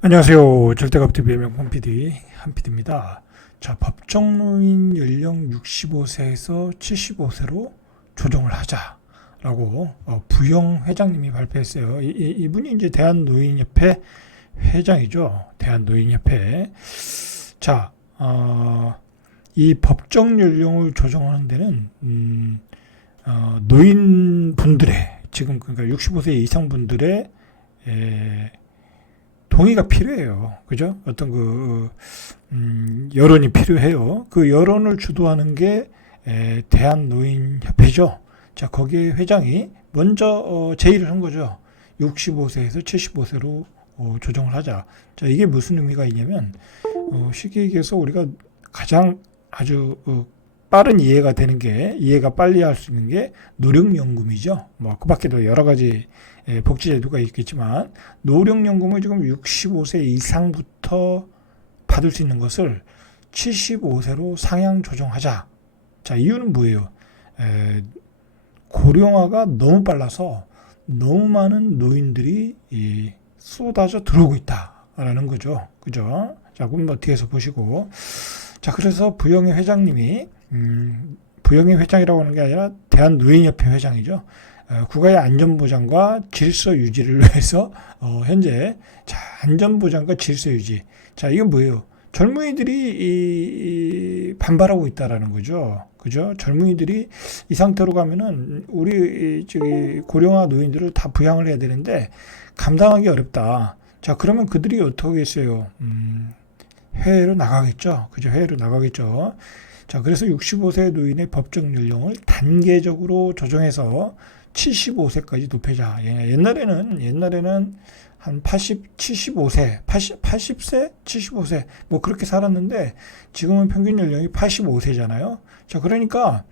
안녕하세요. 절대값TV의 명품 PD 한PD입니다. 자, 법정노인 연령 65세에서 75세로 조정을 하자라고 부영 회장님이 발표했어요. 이분이 이제 대한노인협회 회장이죠. 대한노인협회. 자, 이 법정 연령을 조정하는 데는 노인분들의 지금 그러니까 65세 이상 분들의 동의가 필요해요. 그죠? 어떤 여론이 필요해요. 그 여론을 주도하는 게 대한노인협회죠. 자, 거기에 회장이 먼저 제의를 한 거죠. 65세에서 75세로 조정을 하자. 자, 이게 무슨 의미가 있냐면, 쉽게 얘기해서 우리가 가장 아주 빠른 이해가 빨리 할 수 있는 게 노령연금이죠. 뭐, 그 밖에도 여러 가지 복지제도가 있겠지만, 노령연금을 지금 65세 이상부터 받을 수 있는 것을 75세로 상향 조정하자. 자, 이유는 뭐예요? 고령화가 너무 빨라서 너무 많은 노인들이 쏟아져 들어오고 있다라는 거죠. 그죠? 자, 그럼 뭐 뒤에서 보시고. 자, 그래서 부영의 회장님이 부영의 회장이라고 하는 게 아니라 대한노인협회 회장이죠. 국가의 안전보장과 질서 유지를 위해서 현재 자, 안전보장과 질서 유지. 자, 이건 뭐예요? 젊은이들이 반발하고 있다라는 거죠. 그죠? 젊은이들이 이 상태로 가면은 우리 저기 고령화 노인들을 다 부양을 해야 되는데 감당하기 어렵다. 자, 그러면 그들이 어떻게 했어요? 해외로 나가겠죠. 그죠? 해외로 나가겠죠. 자, 그래서 65세 노인의 법정 연령을 단계적으로 조정해서 75세까지 높이자. 옛날에는 한 75세, 80세, 75세, 뭐 그렇게 살았는데 지금은 평균 연령이 85세잖아요. 자, 그러니까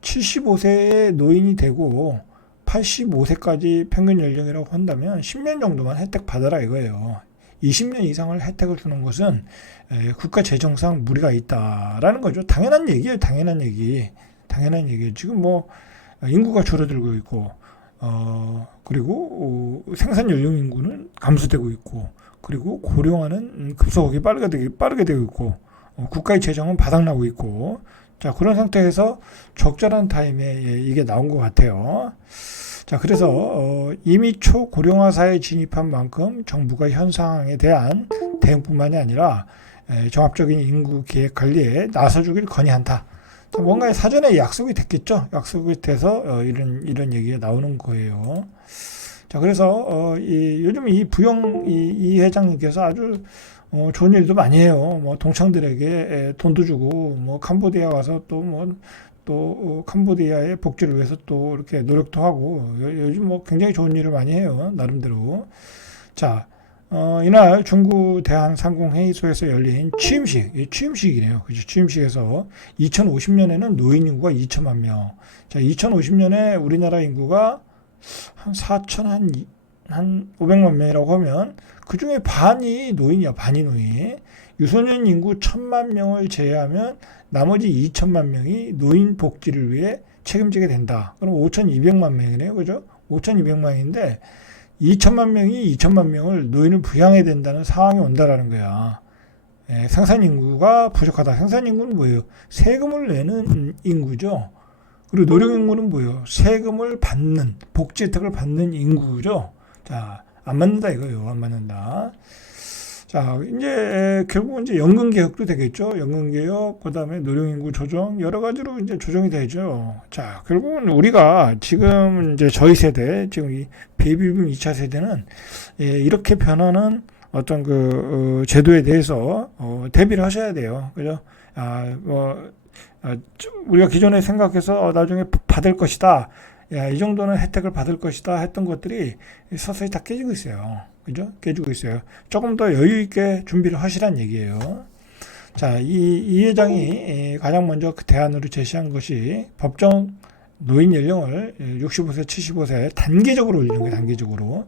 75세의 노인이 되고 85세까지 평균 연령이라고 한다면 10년 정도만 혜택 받아라 이거예요. 20년 이상을 혜택을 주는 것은 국가 재정상 무리가 있다라는 거죠. 당연한 얘기예요. 당연한 얘기. 지금 뭐 인구가 줄어들고 있고 그리고 생산 연령 인구는 감소되고 있고 그리고 고령화는 급속하게 빠르게 되고 있고 국가의 재정은 바닥나고 있고 자, 그런 상태에서 적절한 타임에 이게 나온 것 같아요. 자, 그래서 이미 초고령화 사회에 진입한 만큼 정부가 현 상황에 대한 대응뿐만이 아니라 종합적인 인구 계획 관리에 나서주길 건의한다. 자, 뭔가 사전에 약속이 됐겠죠. 약속이 돼서 이런 얘기가 나오는 거예요. 자, 그래서 요즘 이 부영 이 회장님께서 아주 좋은 일도 많이 해요. 뭐 동창들에게 돈도 주고 뭐 캄보디아 가서 또 캄보디아의 복지를 위해서 또 이렇게 노력도 하고 요즘 뭐 굉장히 좋은 일을 많이 해요. 나름대로. 자, 이날 중구 대한상공회의소에서 열린 취임식이네요. 그죠? 취임식에서 2050년에는 노인 인구가 2천만 명. 자, 2050년에 우리나라 인구가 한 4천 한 500만 명이라고 하면 그 중에 반이 노인이야. 반이 노인. 유소년 인구 1천만 명을 제외하면 나머지 2천만 명이 노인 복지를 위해 책임지게 된다. 그럼 5,200만 명이네요. 그죠? 5,200만인데 2천만 명이 2천만 명을 노인을 부양해야 된다는 상황이 온다라는 거야. 생산 인구가 부족하다. 생산 인구는 뭐예요? 세금을 내는 인구죠. 그리고 노령 인구는 뭐예요? 세금을 받는 복지 혜택을 받는 인구죠. 자, 안 맞는다 이거예요. 안 맞는다. 자, 이제 결국은 이제 연금 개혁도 되겠죠. 연금 개혁, 그다음에 노령 인구 조정 여러 가지로 이제 조정이 되죠. 자, 결국은 우리가 지금 이제 저희 세대, 지금 이 베이비붐 2차 세대는 이렇게 변하는 어떤 제도에 대해서 대비를 하셔야 돼요. 그죠? 우리가 기존에 생각해서 나중에 받을 것이다. 야, 이 정도는 혜택을 받을 것이다 했던 것들이 서서히 다 깨지고 있어요. 그죠? 깨지고 있어요. 조금 더 여유 있게 준비를 하시란 얘기예요. 자, 이 회장이 가장 먼저 그 대안으로 제시한 것이 법정 노인 연령을 65세, 75세 단계적으로 올리는 거예요. 단계적으로.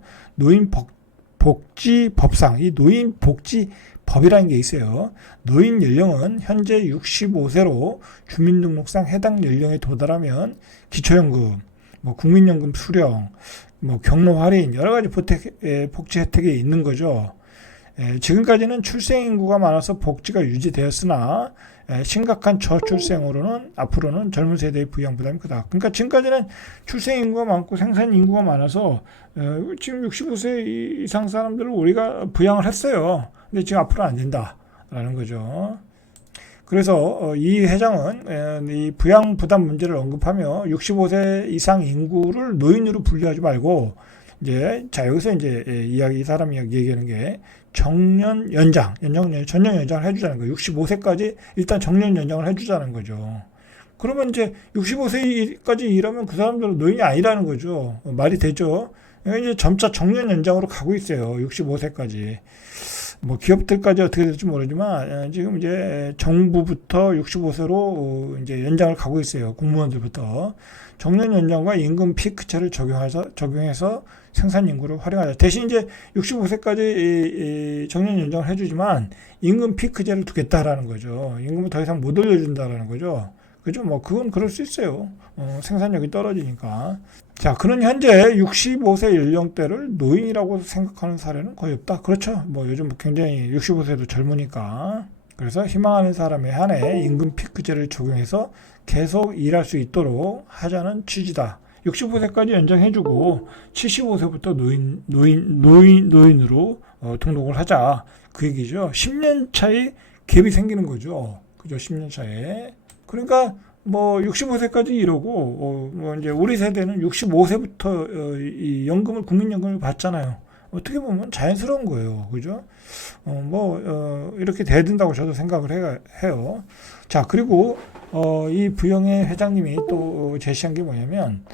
복지 법상, 이 노인 복지 법이라는 게 있어요. 노인 연령은 현재 65세로 주민등록상 해당 연령에 도달하면 기초연금, 뭐 국민연금 수령, 뭐 경로 할인 여러 가지 복지 혜택이 있는 거죠. 지금까지는 출생 인구가 많아서 복지가 유지되었으나 심각한 저출생으로는 앞으로는 젊은 세대의 부양 부담이 크다. 그러니까 지금까지는 출생 인구가 많고 생산 인구가 많아서 지금 65세 이상 사람들을 우리가 부양을 했어요. 근데 지금 앞으로는 안 된다라는 거죠. 그래서 이 회장은 이 부양 부담 문제를 언급하며 65세 이상 인구를 노인으로 분류하지 말고 이제 자 여기서 이제 이 사람 이야기 얘기하는 게 정년 연장, 전년 연장을 해주자는 거예요. 65세까지 일단 정년 연장을 해주자는 거죠. 그러면 이제 65세까지 일하면 그 사람들은 노인이 아니라는 거죠. 말이 되죠. 이제 점차 정년 연장으로 가고 있어요. 65세까지. 뭐 기업들까지 어떻게 될지 모르지만 지금 이제 정부부터 65세로 이제 연장을 가고 있어요. 공무원들부터 정년 연장과 임금 피크제를 적용해서 생산 인구를 활용하자. 대신 이제 65세까지 정년 연장을 해주지만 임금 피크제를 두겠다라는 거죠. 임금을 더 이상 못 올려준다라는 거죠. 그죠? 뭐 그건 그럴 수 있어요. 생산력이 떨어지니까. 자, 그는 현재 65세 연령대를 노인이라고 생각하는 사례는 거의 없다. 그렇죠. 뭐 요즘 굉장히 65세도 젊으니까. 그래서 희망하는 사람에 한해 임금 피크제를 적용해서 계속 일할 수 있도록 하자는 취지다. 65세까지 연장해주고 75세부터 노인으로 등록을 하자. 그 얘기죠. 10년 차에 갭이 생기는 거죠. 그죠? 10년 차에. 그러니까 뭐 65세까지 이러고 뭐 이제 우리 세대는 65세부터 이 연금을 국민연금을 받잖아요. 어떻게 보면 자연스러운 거예요. 그죠? 이렇게 돼야 된다고 저도 생각을 해요. 자, 그리고 이 부영의 회장님이 또 제시한 게 뭐냐면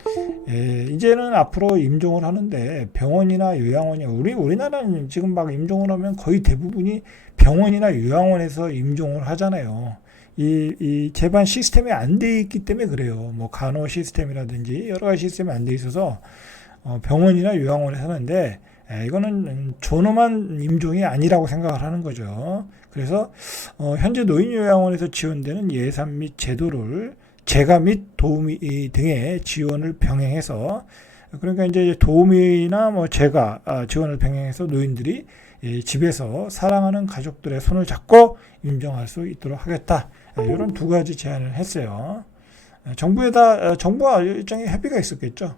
이제는 앞으로 임종을 하는데 병원이나 요양원이 우리나라는 지금 막 임종을 하면 거의 대부분이 병원이나 요양원에서 임종을 하잖아요. 이 재반 시스템이 안 돼 있기 때문에 그래요. 뭐 간호 시스템이라든지 여러 가지 시스템이 안 돼 있어서 병원이나 요양원에 사는데 이거는 존엄한 임종이 아니라고 생각을 하는 거죠. 그래서 현재 노인요양원에서 지원되는 예산 및 제도를 재가 및 도우미 등의 지원을 병행해서 그러니까 이제 도우미나 뭐 재가 지원을 병행해서 노인들이 집에서 사랑하는 가족들의 손을 잡고 임종할 수 있도록 하겠다. 이런 두 가지 제안을 했어요. 정부와 일종의 협의가 있었겠죠.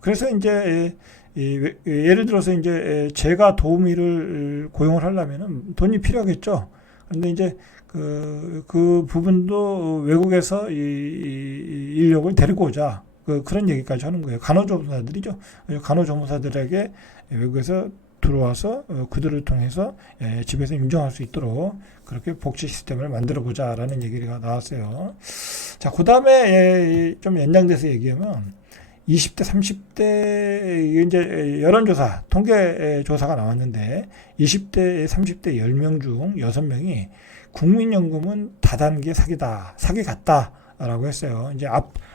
그래서 이제 예를 들어서 이제 재가 도우미를 고용을 하려면은 돈이 필요하겠죠. 그런데 이제 그 부분도 외국에서 이 인력을 데리고 오자. 그런 얘기까지 하는 거예요. 간호조무사들이죠. 간호조무사들에게 외국에서 들어와서 그들을 통해서 집에서 임종할 수 있도록 그렇게 복지 시스템을 만들어 보자라는 얘기가 나왔어요. 자, 그 다음에 좀 연장돼서 얘기하면 20대, 30대 이제 여론조사, 통계 조사가 나왔는데 20대, 30대 10명 중 6명이 국민연금은 다단계 사기 같다라고 했어요. 이제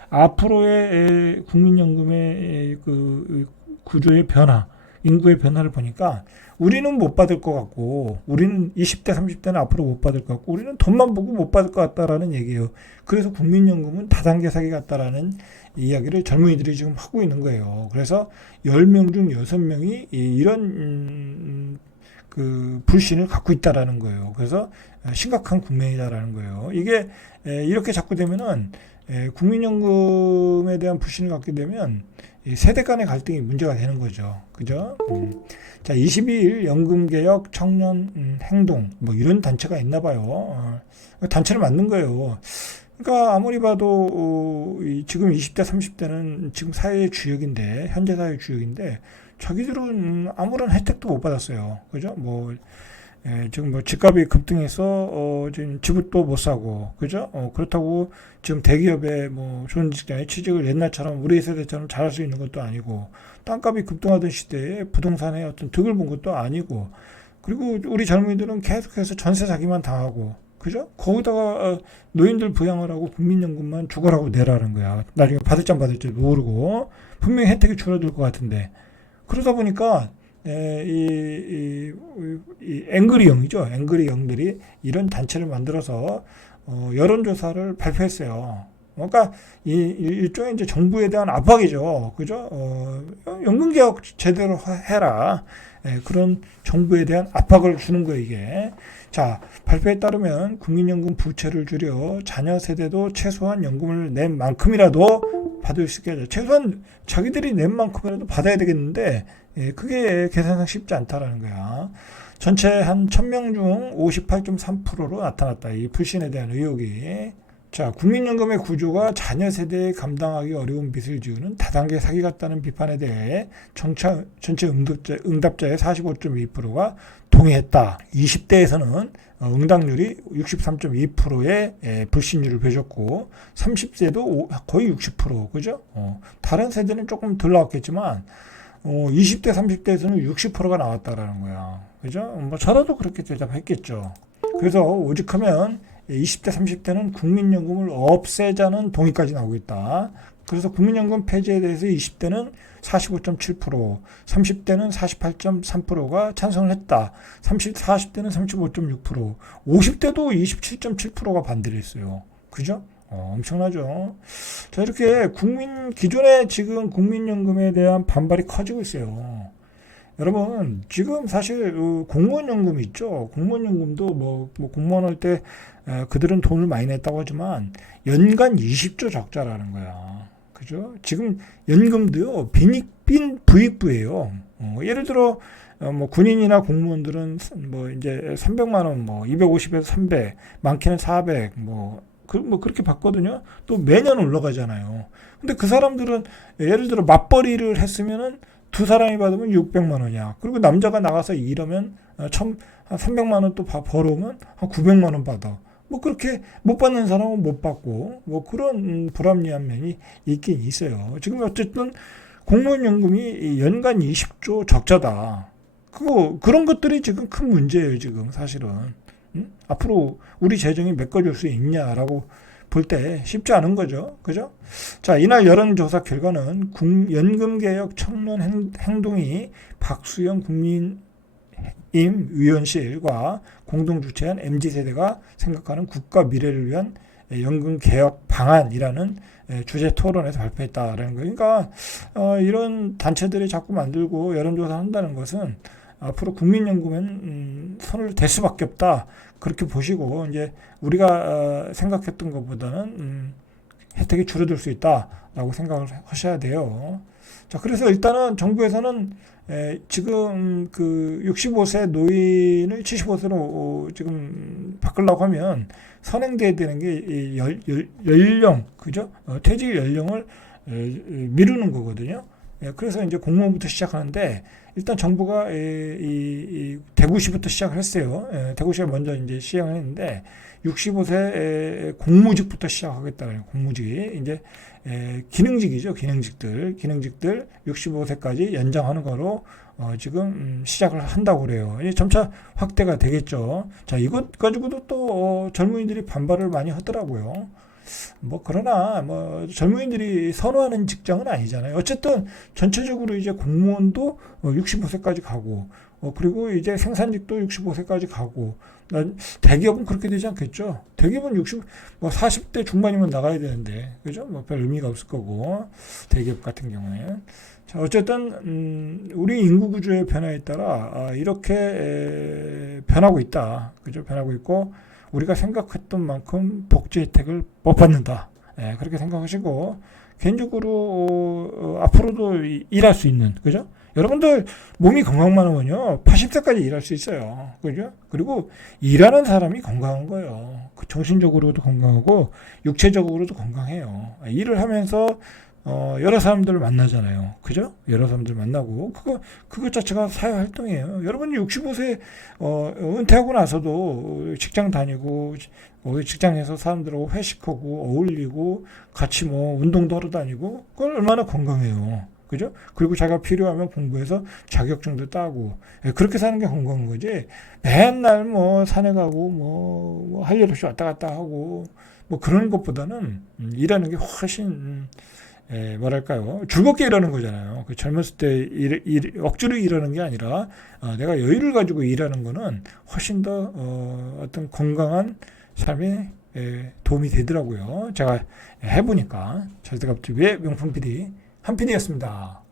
앞으로의 국민연금의 그 구조의 변화, 인구의 변화를 보니까 우리는 못 받을 것 같고 우리는 20대 30대는 앞으로 못 받을 것 같고 우리는 돈만 보고 못 받을 것 같다라는 얘기예요. 그래서 국민연금은 다단계 사기 같다라는 이야기를 젊은이들이 지금 하고 있는 거예요. 그래서 10명 중 6명이 이런 그 불신을 갖고 있다라는 거예요. 그래서 심각한 국면이다라는 거예요. 이게 이렇게 자꾸 되면은 국민연금에 대한 불신을 갖게 되면 세대 간의 갈등이 문제가 되는 거죠. 그죠? 자, 22일 연금개혁 청년 행동 뭐 이런 단체가 있나 봐요. 단체를 만든 거예요. 그러니까 아무리 봐도 지금 20대 30대는 지금 사회의 주역인데 현재 사회의 주역인데 자기들은 아무런 혜택도 못 받았어요. 그죠? 지금 뭐 집값이 급등해서 지금 집도 못 사고 그죠? 그렇다고 지금 대기업에 뭐 좋은 직장에 취직을 옛날처럼 우리 세대처럼 잘할 수 있는 것도 아니고 땅값이 급등하던 시대에 부동산에 어떤 득을 본 것도 아니고 그리고 우리 젊은이들은 계속해서 전세 사기만 당하고 그죠? 거기다가 노인들 부양을 하고 국민연금만 죽어라고 내라는 거야. 나중에 받을지 안 받을지 모르고 분명히 혜택이 줄어들 것 같은데 그러다 보니까 이 앵그리 영이죠. 앵그리 영들이 이런 단체를 만들어서 여론조사를 발표했어요. 그러니까 일종의 이제 정부에 대한 압박이죠. 그죠? 연금개혁 제대로 해라. 예, 그런 정부에 대한 압박을 주는 거예요, 이게. 자, 발표에 따르면 국민연금 부채를 줄여 자녀 세대도 최소한 연금을 낸 만큼이라도 받을 수 있게 하자. 최소한 자기들이 낸 만큼이라도 받아야 되겠는데, 예, 그게 계산상 쉽지 않다라는 거야. 전체 한 1000명 중 58.3%로 나타났다. 이 불신에 대한 의혹이. 자, 국민연금의 구조가 자녀 세대에 감당하기 어려운 빚을 지우는 다단계 사기 같다는 비판에 대해 전체 응답자의 45.2%가 동의했다. 20대에서는 응답률이 63.2%의 불신율을 보여줬고 30세도 거의 60%, 그죠? 다른 세대는 조금 덜 나왔겠지만 20대, 30대에서는 60%가 나왔다라는 거야. 그죠? 뭐 저라도 그렇게 대답했겠죠. 그래서 오직하면 20대, 30대는 국민연금을 없애자는 동의까지 나오고 있다. 그래서 국민연금 폐지에 대해서 20대는 45.7%, 30대는 48.3%가 찬성을 했다. 40대는 35.6%, 50대도 27.7%가 반대를 했어요. 그죠? 엄청나죠. 자, 이렇게 기존에 지금 국민연금에 대한 반발이 커지고 있어요. 여러분, 지금 사실 공무원연금 있죠. 공무원연금도 뭐 공무원 할 때 그들은 돈을 많이 냈다고 하지만 연간 20조 적자라는 거야. 그죠? 지금 연금도요, 빈 부익부예요. 예를 들어 뭐 군인이나 공무원들은 뭐 이제 300만 원, 뭐 250에서 300, 많게는 400, 뭐 그렇게 받거든요. 또 매년 올라가잖아요. 근데 그 사람들은 예를 들어 맞벌이를 했으면은 두 사람이 받으면 600만 원이야. 그리고 남자가 나가서 일하면 한 300만 원 또 벌어오면 한 900만 원 받아. 뭐 그렇게 못 받는 사람은 못 받고 뭐 그런 불합리한 면이 있긴 있어요. 지금 어쨌든 공무원연금이 연간 20조 적자다. 그런 것들이 지금 큰 문제예요, 지금 사실은. 앞으로 우리 재정이 메꿔줄 수 있냐라고 볼 때 쉽지 않은 거죠. 그죠? 자, 이날 여론조사 결과는 연금개혁 청년 행동이 박수영 국민임위원실과 공동 주최한 MZ세대가 생각하는 국가 미래를 위한 연금개혁 방안이라는 주제 토론에서 발표했다라는 거예요. 그러니까 이런 단체들이 자꾸 만들고 여론조사 한다는 것은 앞으로 국민연금은 손을 댈 수밖에 없다. 그렇게 보시고 이제 우리가 생각했던 것보다는 혜택이 줄어들 수 있다라고 생각을 하셔야 돼요. 자, 그래서 일단은 정부에서는 지금 그 65세 노인을 75세로 지금 바꾸려고 하면 선행돼야 되는 게 연령, 그죠? 퇴직 연령을 미루는 거거든요. 그래서 이제 공무원부터 시작하는데 일단 정부가 대구시부터 시작을 했어요. 대구시가 먼저 이제 시행을 했는데 65세 공무직부터 시작하겠다는 공무직 이제 기능직이죠. 기능직들 65세까지 연장하는 거로 지금 시작을 한다고 그래요. 이제 점차 확대가 되겠죠. 자, 이것 가지고도 또 젊은이들이 반발을 많이 하더라고요. 뭐 그러나 뭐 젊은이들이 선호하는 직장은 아니잖아요. 어쨌든 전체적으로 이제 공무원도 65세까지 가고 그리고 이제 생산직도 65세까지 가고 대기업은 그렇게 되지 않겠죠. 대기업은 40대 중반이면 나가야 되는데 그죠? 뭐 별 의미가 없을 거고 대기업 같은 경우에 자, 어쨌든 우리 인구 구조의 변화에 따라 이렇게 변하고 있다. 그죠? 변하고 있고 우리가 생각했던 만큼 복지 혜택을 못 받는다. 그렇게 생각하시고 개인적으로 앞으로도 일할 수 있는 그죠? 여러분들 몸이 건강만 하면요 80세까지 일할 수 있어요. 그죠? 그리고 일하는 사람이 건강한 거예요. 정신적으로도 건강하고 육체적으로도 건강해요. 일을 하면서 여러 사람들을 만나잖아요. 그죠? 여러 사람들 만나고, 그것 자체가 사회활동이에요. 여러분이 65세, 은퇴하고 나서도 직장 다니고, 직장에서 사람들하고 회식하고, 어울리고, 같이 뭐, 운동도 하러 다니고, 그건 얼마나 건강해요. 그죠? 그리고 자기가 필요하면 공부해서 자격증도 따고, 그렇게 사는 게 건강한 거지. 맨날 뭐, 산에 가고, 뭐 할 일 없이 왔다 갔다 하고, 뭐 그런 것보다는, 일하는 게 훨씬, 뭐랄까요. 즐겁게 일하는 거잖아요. 그 젊었을 때 억지로 일하는 게 아니라 내가 여유를 가지고 일하는 거는 훨씬 더 어떤 건강한 삶의 도움이 되더라고요. 제가 해보니까. 절대값집의 명품 PD 한PD였습니다.